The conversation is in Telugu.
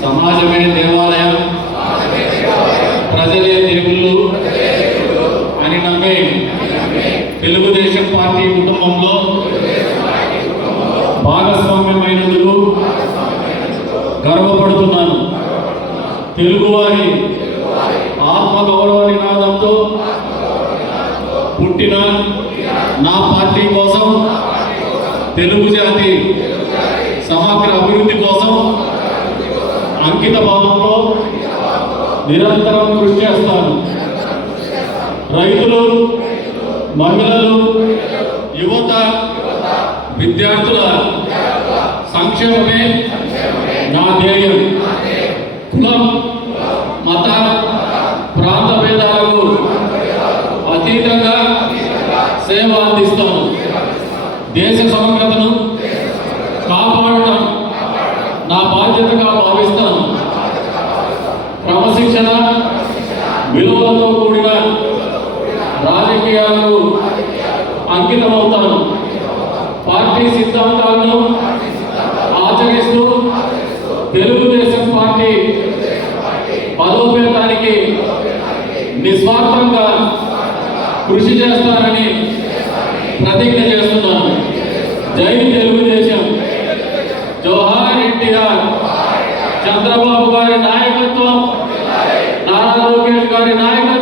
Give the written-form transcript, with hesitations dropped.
సమాజమే దేవాలయం, ప్రజలే దేవుళ్ళు అని నమ్మే తెలుగుదేశం పార్టీ కుటుంబంలో భాగస్వామ్యమైనందుకు గర్వపడుతున్నాను. తెలుగువారి ఆత్మగౌరవ నినాదంతో పుట్టిన నా పార్టీ కోసం, తెలుగు జాతి సమగ్ర అభివృద్ధి కోసం అంకిత భావంతో నిరంతరం కృషి చేస్తాను. రైతులు, మహిళలు, యువత, విద్యార్థుల సంక్షేమమే నా ధ్యేయం. కులం, మత, ప్రాంత భేదాలకు అతీతంగా సేవ అందిస్తాను. దేశ సమగ్రతను కాపాడటం నా బాధ్యతగా భావిస్తాను. క్రమశిక్షణ, విలువలతో కూడిన రాజకీయాలకు అంకితమవుతాను. పార్టీ సిద్ధాంతాలను ఆచరిస్తూ తెలుగుదేశం పార్టీ బలోపేతానికి నిస్వార్థంగా కృషి చేస్తానని ప్రతిజ్ఞ చేస్తున్నాను. జై తెలుగుదేశం. జోహార్ ఎన్టీఆర్. చంద్రబాబు గారి నాయకత్వం, నారా లోకేష్ గారి నాయకత్వం